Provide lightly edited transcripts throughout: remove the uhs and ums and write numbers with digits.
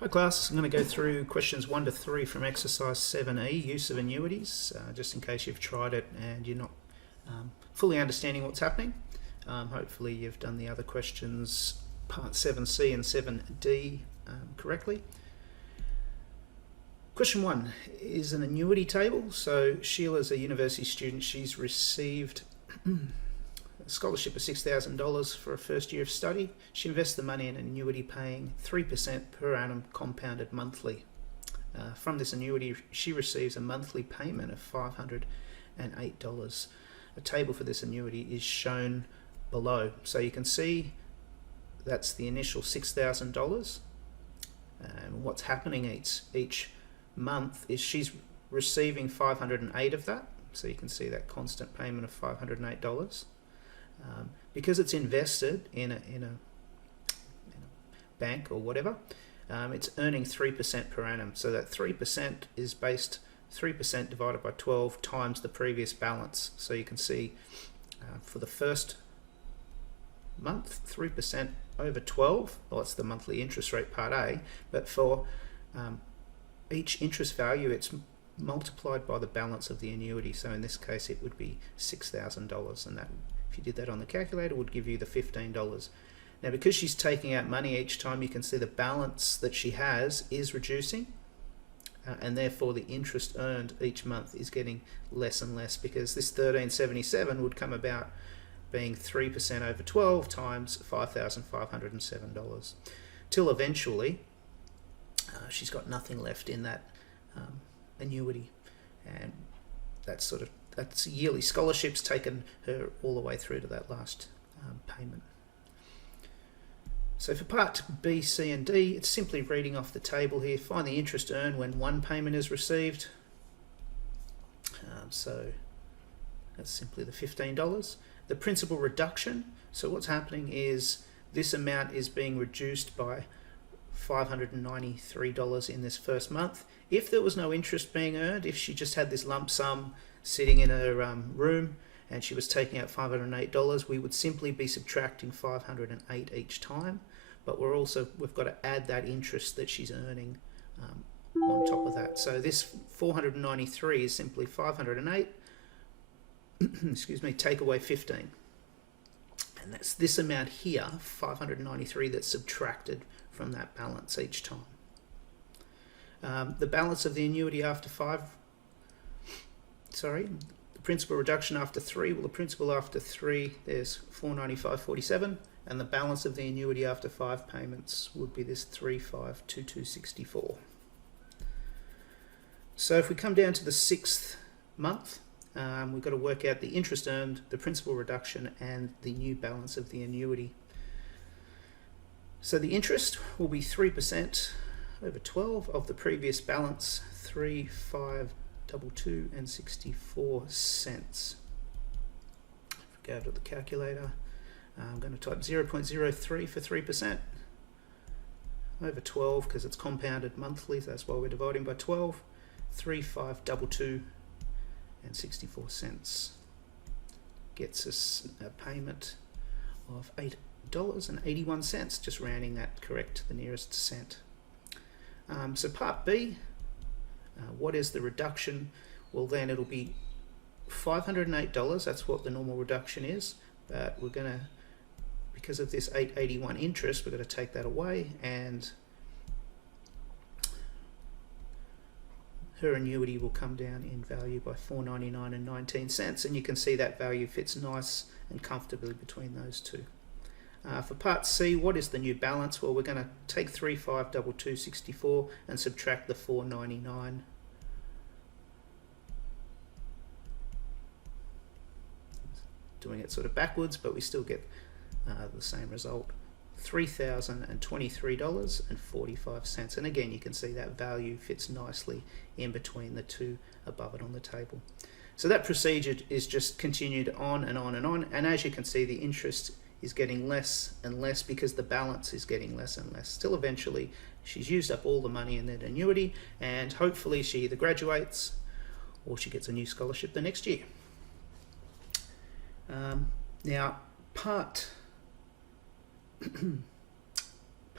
Hi class, I'm going to go through questions 1 to 3 from exercise 7E, use of annuities, just in case you've tried it and you're not fully understanding what's happening. Hopefully you've done the other questions, part 7C and 7D correctly. Question 1 is an annuity table. So Sheila's a university student. She's received a scholarship of $6,000 for a first year of study. She invests the money in an annuity paying 3% per annum compounded monthly. From this annuity, she receives a monthly payment of $508. A table for this annuity is shown below. So you can see that's the initial $6,000. And what's happening each month is she's receiving 508 of that. So you can see that constant payment of $508. Because it's invested in a bank or whatever, it's earning 3% per annum. So that 3% is based 3% divided by 12 times the previous balance. So you can see for the first month, 3% over 12. Well, that's the monthly interest rate, part A. But for each interest value, it's multiplied by the balance of the annuity. So in this case, it would be $6,000, and that, if you did that on the calculator, would give you the $15. Now, because she's taking out money each time, you can see the balance that she has is reducing, and therefore the interest earned each month is getting less and less, because this $1,377 would come about being 3% over 12 times $5,507, till eventually she's got nothing left in that annuity, and that's yearly scholarships taken her all the way through to that last payment. So for part B, C and D, it's simply reading off the table here. Find the interest earned when one payment is received. So that's simply the $15. The principal reduction, so what's happening is this amount is being reduced by $593 in this first month. If there was no interest being earned, if she just had this lump sum sitting in her room and she was taking out $508, we would simply be subtracting 508 each time, but we've got to add that interest that she's earning on top of that. So this 493 is simply 508 excuse me, take away 15, and that's this amount here, 593, that's subtracted from that balance each time. The balance of the annuity after the principal reduction after 3, well, the principal after 3, there's $495.47, and the balance of the annuity after 5 payments would be this $3522.64. So if we come down to the 6th month, we've got to work out the interest earned, the principal reduction, and the new balance of the annuity. So the interest will be 3% over 12 of the previous balance, $3,522.64. If we go to the calculator, I'm going to type 0.03 for 3% over 12, because it's compounded monthly, so that's why we're dividing by 12. $3,522.64 gets us a payment of $8.81, just rounding that correct to the nearest cent. So part B, what is the reduction? Well, then it'll be $508. That's what the normal reduction is, but we're going to, because of this $881 interest, we're going to take that away, and her annuity will come down in value by $499.19, and you can see that value fits nice and comfortably between those two. For part C, what is the new balance? Well, we're going to take $3,522.64 and subtract the $499. Doing it sort of backwards, but we still get the same result. $3,023.45, and again you can see that value fits nicely in between the two above it on the table. So that procedure is just continued on and on and on, and as you can see, the interest is getting less and less because the balance is getting less and less, till eventually she's used up all the money in that annuity, and hopefully she either graduates or she gets a new scholarship the next year. Now part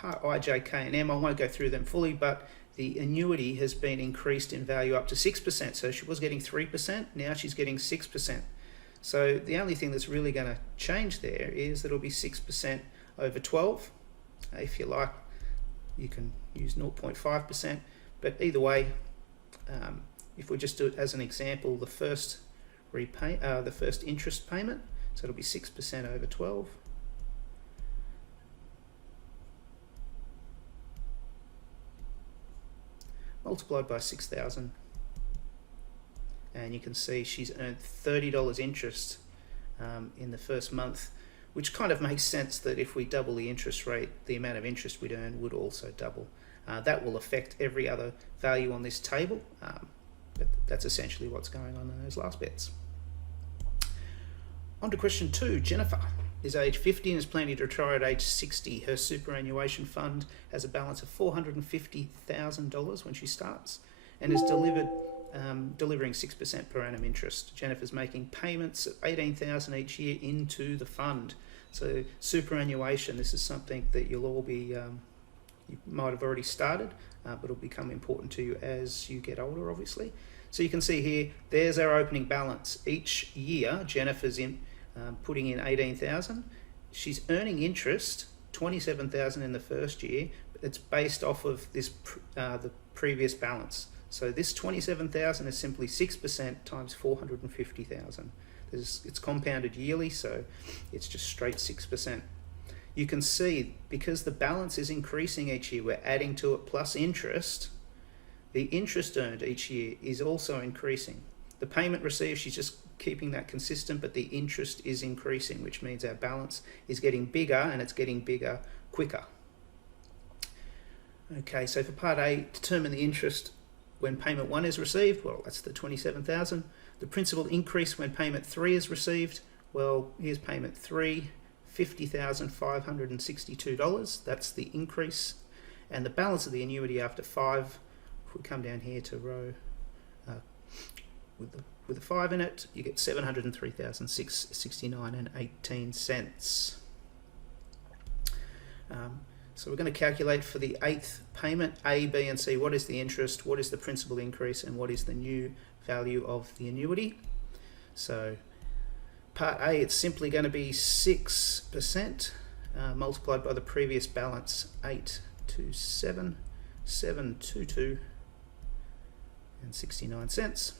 Part I, J, K and M, I won't go through them fully, but the annuity has been increased in value up to 6%. So she was getting 3%, now she's getting 6%. So the only thing that's really going to change there is that it'll be 6% over 12. If you like, you can use 0.5%, but either way, if we just do it as an example, the first interest payment, so it'll be 6% over 12. Multiplied by 6,000, and you can see she's earned $30 interest in the first month, which kind of makes sense that if we double the interest rate, the amount of interest we'd earn would also double. That will affect every other value on this table, but that's essentially what's going on in those last bits. On to question 2. Jennifer is age 50 and is planning to retire at age 60. Her superannuation fund has a balance of $450,000 when she starts and is delivering 6% per annum interest. Jennifer's making payments of $18,000 each year into the fund. So superannuation, this is something that you'll all be, you might have already started, but it'll become important to you as you get older, obviously. So you can see here, there's our opening balance. Each year, Jennifer's putting in $18,000. She's earning interest, $27,000 in the first year, but it's based off of this the previous balance. So this $27,000 is simply 6% times $450,000. It's compounded yearly, so it's just straight 6%. You can see, because the balance is increasing each year, we're adding to it plus interest. The interest earned each year is also increasing. The payment received, she's just keeping that consistent, but the interest is increasing, which means our balance is getting bigger, and it's getting bigger quicker. Okay, so for part A, determine the interest when payment 1 is received. Well, that's the $27,000. The principal increase when payment 3 is received. Well, here's payment 3, $50,562. That's the increase. And the balance of the annuity after 5, if we come down here to row with a 5 in it, you get $703,669.18. So we're going to calculate for the 8th payment, A, B and C, what is the interest, what is the principal increase, and what is the new value of the annuity. So part A, it's simply going to be 6% multiplied by the previous balance, 827,722 and 69 cents.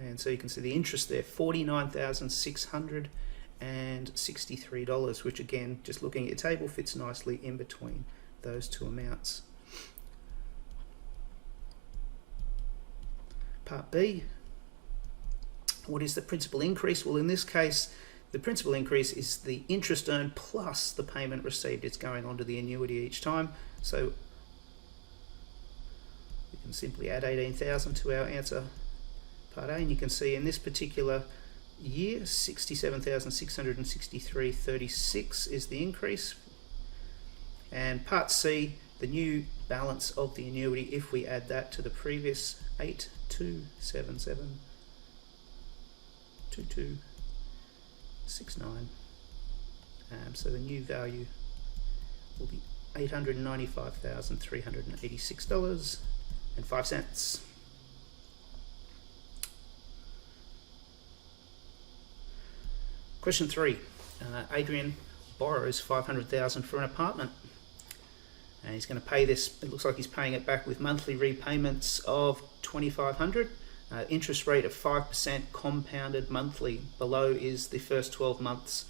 And so you can see the interest there, $49,663, which again, just looking at your table, fits nicely in between those two amounts. Part B, what is the principal increase? Well, in this case, the principal increase is the interest earned plus the payment received. It's going on to the annuity each time. So we can simply add 18,000 to our answer, part A, and you can see in this particular year, 67,663.36 is the increase. And part C, the new balance of the annuity, if we add that to the previous 82772269, so the new value will be $895,386.05. Question 3. Adrian borrows $500,000 for an apartment, and he's going to pay this. It looks like he's paying it back with monthly repayments of $2,500. Interest rate of 5% compounded monthly. Below is the first 12 months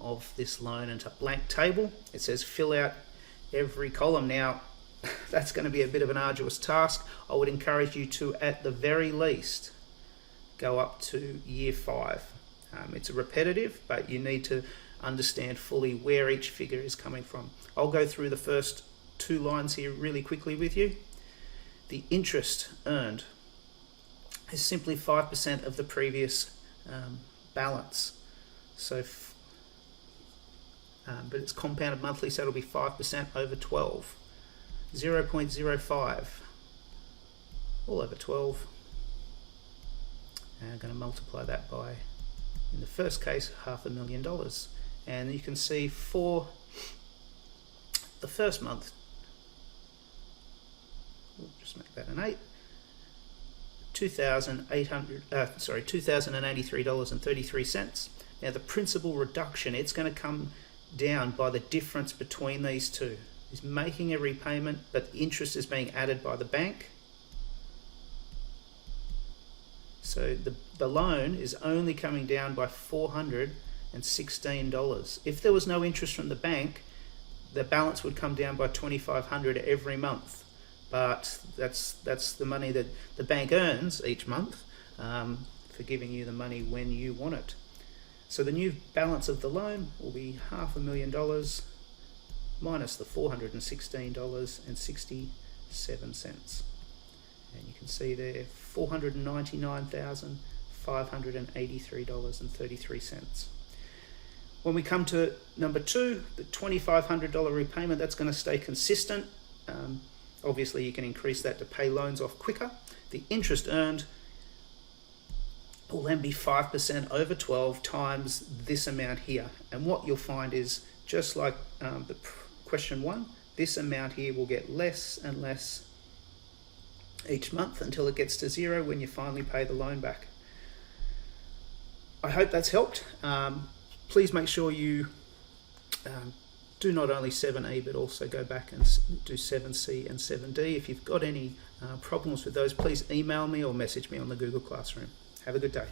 of this loan, and a blank table. It says fill out every column. Now that's going to be a bit of an arduous task. I would encourage you to, at the very least, go up to year 5. It's repetitive, but you need to understand fully where each figure is coming from. I'll go through the first 2 lines here really quickly with you. The interest earned is simply 5% of the previous balance. So, but it's compounded monthly, so it'll be 5% over 12. 0.05 all over 12. And I'm going to multiply that by, in the first case, $500,000. And you can see for the first month, we'll just make that an 8, $2,083.33. Now the principal reduction, it's going to come down by the difference between these two. He's making a repayment, but interest is being added by the bank. So the loan is only coming down by $416. If there was no interest from the bank, the balance would come down by $2,500 every month. But that's the money that the bank earns each month for giving you the money when you want it. So the new balance of the loan will be $500,000 minus the $416.67. And you can see there $499,583.33. When we come to number 2, the $2,500 repayment, that's going to stay consistent. Obviously you can increase that to pay loans off quicker. The interest earned will then be 5% over 12 times this amount here. And what you'll find is, just like the question 1, this amount here will get less and less each month until it gets to 0 when you finally pay the loan back. I hope that's helped. Please make sure you do not only 7E but also go back and do 7C and 7D. If you've got any problems with those, please email me or message me on the Google Classroom. Have a good day.